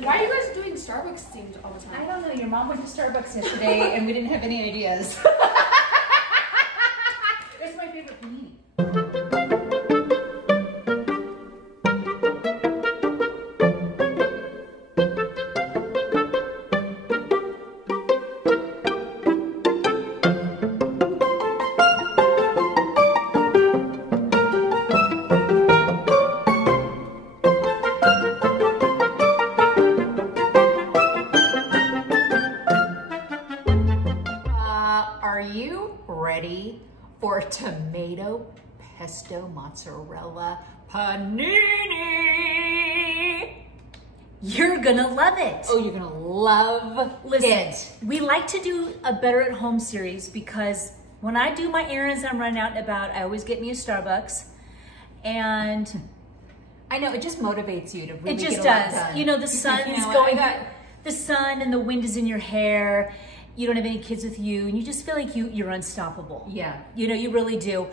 Why are you guys doing Starbucks themed all the time? I don't know. Your mom went to Starbucks yesterday and we didn't have any ideas. It's my favorite panini. Are you ready for tomato pesto mozzarella panini? You're gonna love it. Oh, you're gonna love it. We like to do a better at home series because when I do my errands, I'm running out and about, I always get me a Starbucks, and I know, it just motivates you to really it just get a lot does. done. You know, the sun's going, the sun and the wind is in your hair. You don't have any kids with you, and you just feel like you're unstoppable. Yeah. You know, you really do.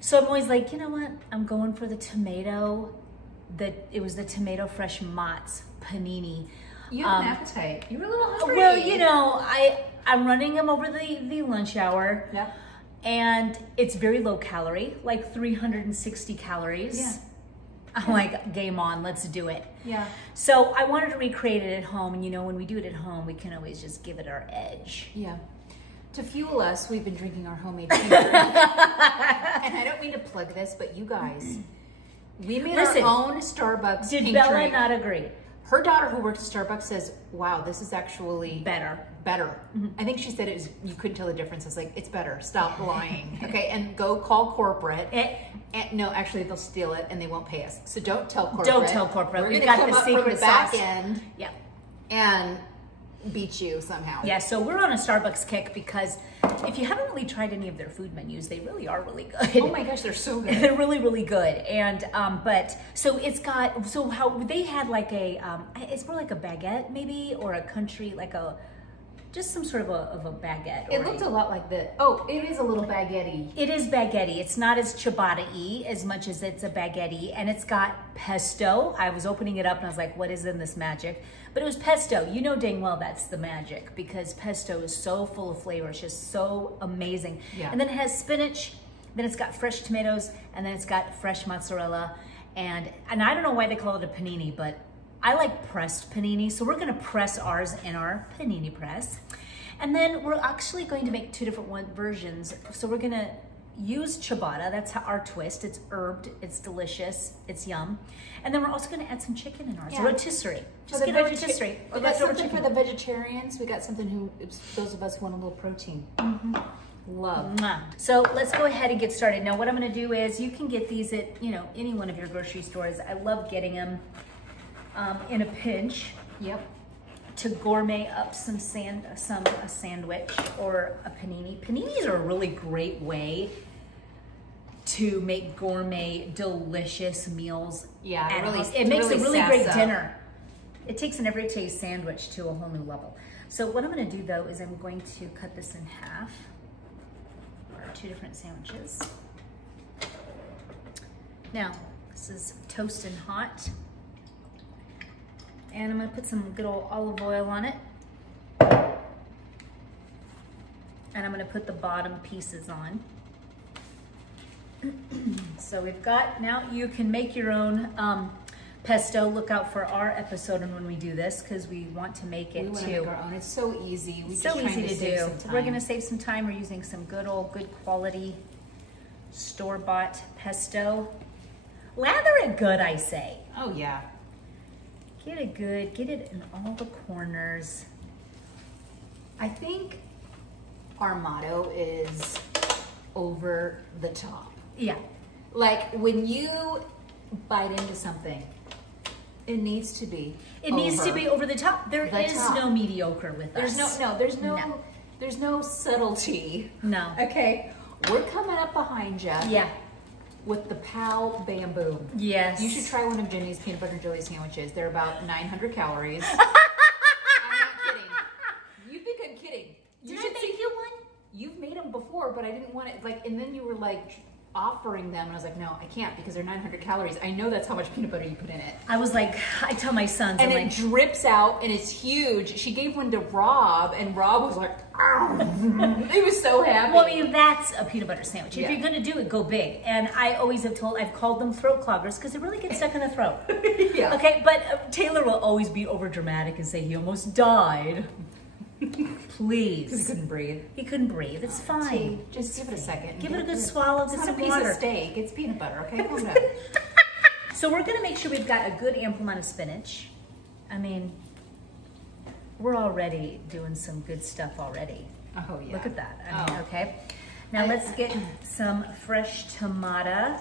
So I'm always like, you know what? I'm going for the tomato. It was the tomato fresh mozz panini. You have an appetite. You're a little hungry. Well, you know, I'm running them over the lunch hour. Yeah. And it's very low calorie, like 360 calories. Yeah. I'm like, game on, let's do it. Yeah. So I wanted to recreate it at home, and you know, when we do it at home, we can always just give it our edge. Yeah. To fuel us, we've been drinking our homemade tea. And I don't mean to plug this, but you guys, we made our own Starbucks Did pink Bella drink. not agree? Her daughter, who works at Starbucks, says, "Wow, this is actually Better. I think she said it was. You couldn't tell the difference. I was like, it's better. Stop lying, okay? And go call corporate. No, actually, they'll steal it and they won't pay us. So don't tell corporate. Don't tell corporate. We're We've gonna got come the up from secret the back sauce. end. Yeah. And beat you somehow. Yeah, so we're on a Starbucks kick because if you haven't really tried any of their food menus, they really are really good. Oh my gosh, they're so good. They're really, really good. And, but, so it's got, so how they had like a, it's more like a baguette maybe, or a country, like just some sort of a baguette. It looked a lot like the, oh, it is a little baguette-y. It is baguette-y. It's not as ciabatta-y as much as it's a baguette-y. And it's got pesto. I was opening it up and I was like, what is in this magic? But it was pesto. You know dang well that's the magic because pesto is so full of flavor. It's just so amazing. Yeah. And then it has spinach, then it's got fresh tomatoes, and then it's got fresh mozzarella. And I don't know why they call it a panini, but I like pressed panini, so we're gonna press ours in our panini press. And then we're actually going to make two different versions. So we're gonna use ciabatta, that's how our twist. It's herbed, it's delicious, it's yum. And then we're also gonna add some chicken in ours, rotisserie. Just get a rotisserie. We got something for the vegetarians. We got something those of us who want a little protein. Love. So let's go ahead and get started. Now what I'm gonna do is, you can get these at, you know, any one of your grocery stores. I love getting them in a pinch. Yep. To gourmet up a sandwich or a panini. Paninis are a really great way to make gourmet, delicious meals. Yeah, it makes a really great up. dinner. It takes an everyday sandwich to a whole new level. So what I'm gonna do though is I'm going to cut this in half, or two different sandwiches. Now, this is toasting hot. And I'm gonna put some good old olive oil on it. And I'm gonna put the bottom pieces on. So we've got, now you can make your own pesto. Look out for our episode on when we do this, because we want to make it too. Make our own. It's so easy. So easy to do. We're gonna save some time. We're using some good quality store-bought pesto. Lather it good, I say. Oh yeah. Get it good, get it in all the corners. I think our motto is over the top. Yeah. Like when you bite into something, it needs to be needs to be over the top. There is no mediocre with us. There's no subtlety. No. Okay. We're coming up behind you. Yeah. With the Pal Bamboo. Yes. You should try one of Jimmy's peanut butter and jelly sandwiches. They're about 900 calories. I'm not kidding. You think I'm kidding. Did I make you one? You've made them before, but I didn't want it, like, and then you were like, offering them, and I was like, no, I can't because they're 900 calories. I know that's how much peanut butter you put in it. I was like, I tell my sons, And I'm it like, drips out, and it's huge. She gave one to Rob, and Rob was like, he was so happy. well, I mean, that's a peanut butter sandwich. If Yeah. you're going to do it, go big. And I always have told, I've called them throat cloggers because it really gets stuck in the throat. Yeah. Okay, but Taylor will always be over dramatic and say he almost died. Please. Because he couldn't breathe. He couldn't breathe. It's fine. Just give it a second. Give it a good swallow. It's Get not a some piece water. of steak. It's peanut butter, okay? Calm down. So we're going to make sure we've got a good ample amount of spinach. I mean, we're already doing some good stuff already. Oh, yeah. Look at that. I mean, Oh. okay. Now let's get some fresh tomato.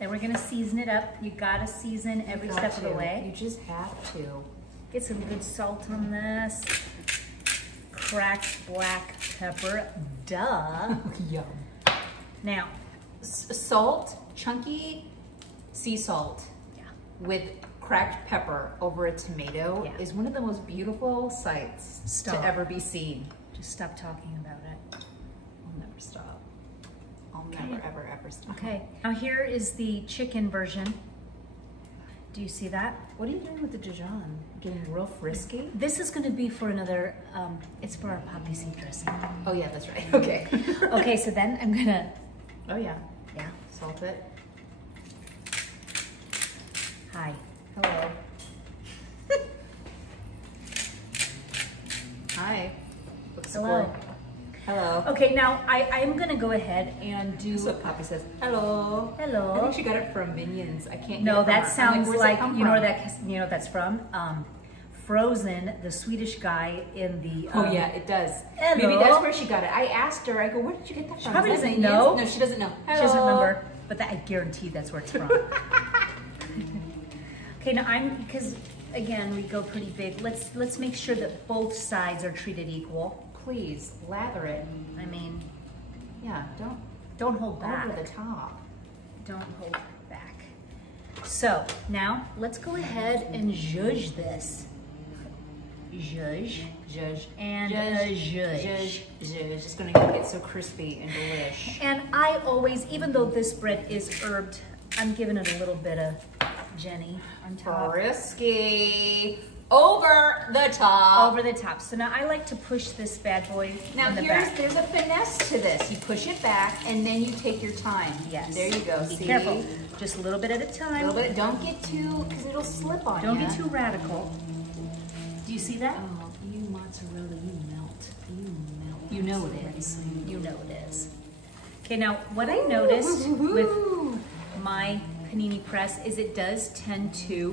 Then we're going to season it up. You got to season every Got step of the to. way. You just have to. Get some good salt on this. Cracked black pepper. Duh. Yum. Now, Salt, chunky sea salt yeah. with cracked pepper over a tomato Yeah. is one of the most beautiful sights Stop. to ever be seen. Just stop talking about it. I'll never stop. I'll Okay. never, ever, ever stop. Okay. Now here is the chicken version. Do you see that? What are you doing with the Dijon? Getting real frisky? This is going to be for another, it's for our poppy seed dressing. Oh yeah, that's right. Okay. Okay, so then I'm going to, Oh yeah. yeah, Salt it. hi. Hello. Hi. Looks Hello. cool. Hello. Okay, now I'm going to go ahead and do, That's what Poppy says. Hello. I hello. think she got it from Minions. I can't. No, get it from that her. I'm sounds where's like, it come you know, from? what that's from? Frozen, the Swedish guy in the, Oh yeah, it does. Hello. Maybe that's where she got it. I asked her. I go, where did you get that from? probably Is that doesn't Minions? know. No, she doesn't know. She doesn't Hello. remember, but that, I guarantee that's where it's from. Okay, now because again, we go pretty big. Let's make sure that both sides are treated equal. Please lather it. I mean, Yeah, don't hold back. over the top. Don't hold back. So now let's go ahead and zhuzh this. Zhuzh. Zhuzh. And Zhuzh. zhuzh. Zhuzh. It's gonna get so crispy and delish. And I always, even though this bread is herbed, I'm giving it a little bit of Jenny on top. Frisky. Over the top. Over the top. So now I like to push this bad boy Now in the back. there's a finesse to this. You push it back and then you take your time. Yes. There you go. Be See? careful. Just a little bit at a A time. little bit. Don't get too, because it'll slip on Don't you. be too radical. Do you see that? Oh, you mozzarella, you melt. You melt. You know it is. You know it is. Okay, now what I noticed with my panini press is it does tend to,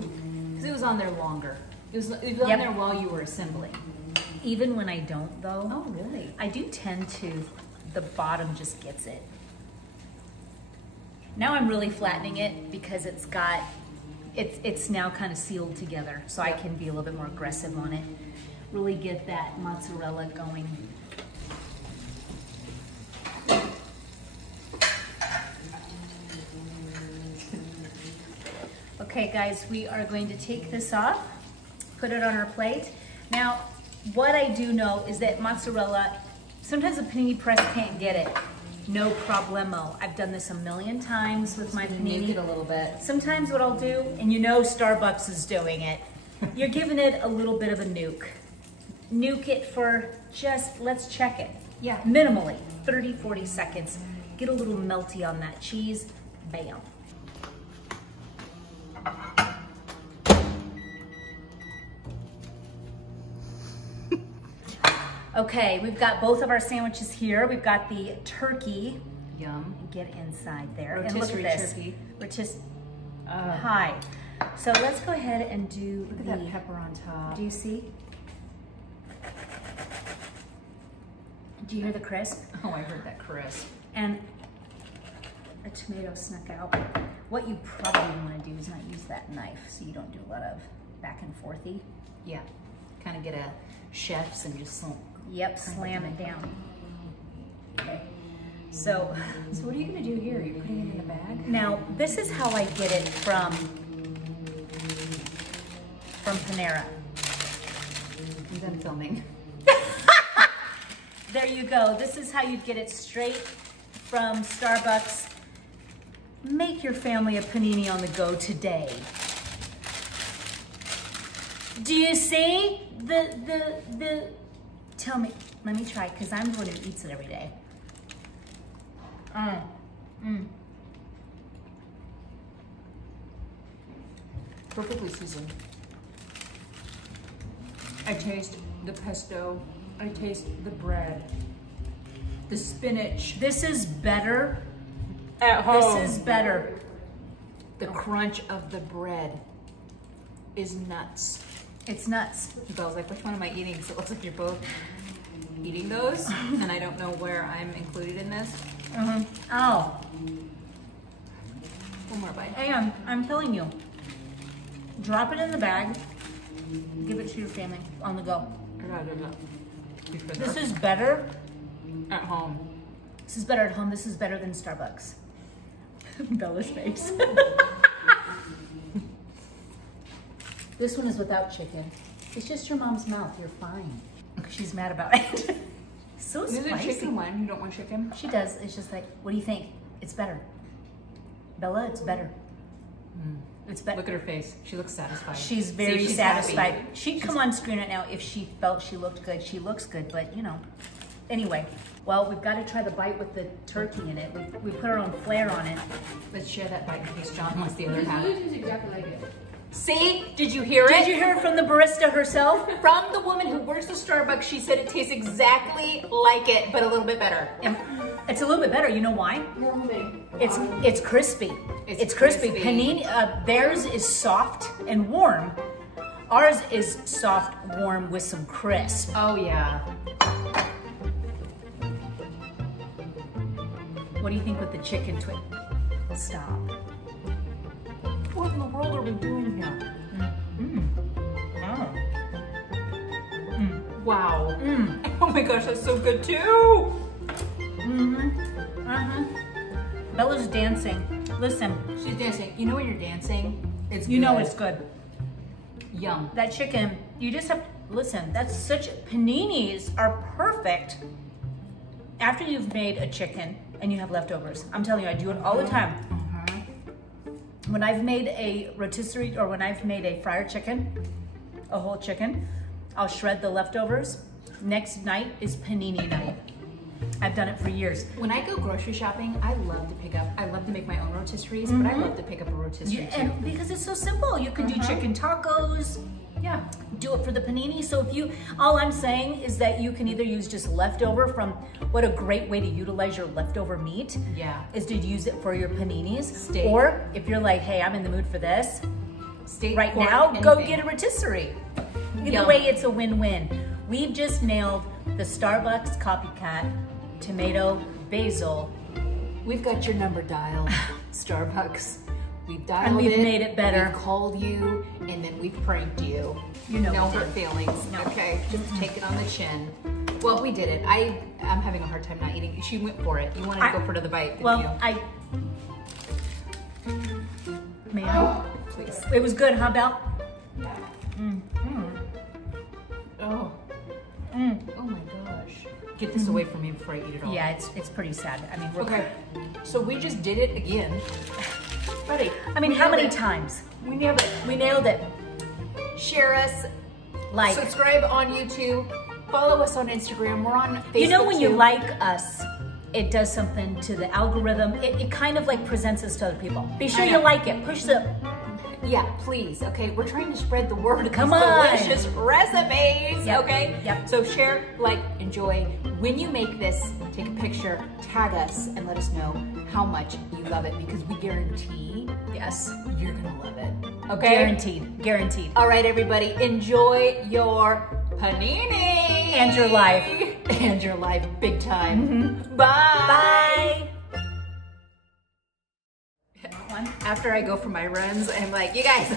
Because it was on there longer. It was on Yep. there while you were assembling. even when I don't though, Oh, really? I do tend to, the bottom just gets it. Now I'm really flattening it because it's got, it's now kind of sealed together, so I can be a little bit more aggressive on it. Really get that mozzarella going. Okay guys, we are going to take this off, put it on our plate. Now, what I do know is that mozzarella, sometimes the panini press can't get it. No problemo. I've done this a million times with my Nuke panini. it a little bit. Sometimes what I'll do, and you know Starbucks is doing it, you're giving it a little bit of a nuke. Nuke it for just, let's check it. Yeah. Minimally, 30, 40 seconds. Get a little melty on that cheese, bam. Okay, we've got both of our sandwiches here. We've got the turkey. Yum. Get inside there. And look Rotisserie at this. turkey. Hi. So let's go ahead and do Look at the that pepper on top. Do you see? Do you hear the crisp? Oh, I heard that crisp. And a tomato snuck out. What you probably want to do is not use that knife so you don't do a lot of back and forthy. Yeah. Kind of get a chef's and just Yep, slam it down. Okay. So what are you gonna do here? You're putting it in the bag? now this is how I get it from Panera. I'm done filming. There you go. This is how you get it straight from Starbucks. Make your family a panini on the go today. Do you see the, tell me, let me try, because I'm the one who eats it every day. Perfectly seasoned. I taste the pesto. I taste the bread. The spinach. This is better. At home. This is better. The crunch of the bread is nuts. It's nuts. Belle's like, which one am I eating? Because it looks like you're both eating those, and I don't know where I'm included in this. Oh. One more bite. And I'm telling you, drop it in the bag, give it to your family on the go. This is better at home. This is better at home. This is better than Starbucks. Bella's face. This one is without chicken. It's just your mom's mouth. You're fine. She's mad about it. So Is spicy. it chicken one? You don't want chicken? She does. It's just like, what do you think? It's better. Bella, it's better. It's better. Look at her face. She looks satisfied. She's very she's satisfied. happy. She'd come on screen right now if she felt she looked good. She looks good, but you know. Anyway, well, we've got to try the bite with the turkey in it. We put our own flair on it. Let's share that bite in case John wants the other half. This is exactly like it. See? Did you hear it? Did you hear it from the barista herself? From the woman who works at Starbucks, she said it tastes exactly like it, but a little bit better. And it's a little bit better. You know why? Normal thing. It's crispy. It's crispy. Panini, theirs is soft and warm. Ours is soft, warm with some crisp. Oh yeah. What do you think with the chicken twin? Stop. What in the world are we doing here? Wow. Oh my gosh, that's so good too. Bella's dancing. Listen. She's dancing. You know when you're dancing? It's You know it's good. Yum. That chicken, you just have, listen, that's such, paninis are perfect after you've made a chicken and you have leftovers. I'm telling you, I do it all the time. When I've made a rotisserie, or when I've made a fryer chicken, a whole chicken, I'll shred the leftovers. Next night is panini night. I've done it for years. When I go grocery shopping, I love to make my own rotisseries, but I love to pick up a rotisserie too. And because it's so simple, you can do chicken tacos. Yeah. Do it for the panini. So if you, all I'm saying is that you can either use just leftover from, what a great way to utilize your leftover meat. Yeah. Is to use it for your paninis. Steak. Or if you're like, hey, I'm in the mood for this, Steak, right pork, now, anything. go get a rotisserie. Either Yum. way, it's a win-win. We've just nailed the Starbucks Copycat, tomato, basil. We've got your number dialed, Starbucks. We've dialed And we've it, made it better. We've called you, and then we've pranked you. You know no we hurt did. feelings. No. Okay, just take it on the chin. Well, we did it. I'm having a hard time not eating. She went for it. You wanted to go for another bite, didn't you? Man, Please. it was good, huh, Belle? Oh. Oh my gosh. Get this away from me before I eat it all. Yeah, it's pretty sad. I mean, we're Okay. So we just did it again. Buddy. I mean, we how nailed many it. times? We nailed it. We nailed it. Share us. Like, Subscribe on YouTube. Follow us on Instagram. We're on Facebook. you know when you too. like us, it does something to the algorithm. It kind of like presents us to other people. Be sure I you know. like it. Push the, Yeah, please. Okay, we're trying to spread the word of Come these on. delicious recipes. Yep, Okay. yep. So share, like, enjoy. When you make this, take a picture, tag us, and let us know how much you love it, because we guarantee, yes, you're gonna love it. Okay. guaranteed, guaranteed. All right, everybody, enjoy your panini And your life. and your life, big time. Bye. Bye. After I go for my runs, I'm like, you guys.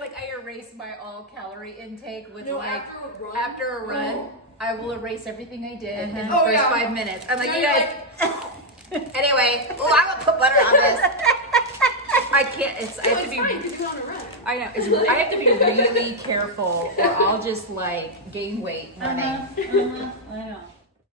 Like I erase my all-calorie intake with after a run, I will erase everything I did in the first 5 minutes. I'm like, you guys. Anyway, well, I will put butter on this. I can't. I have to be. I know. I have to be really careful, or I'll just like gain weight running. I know.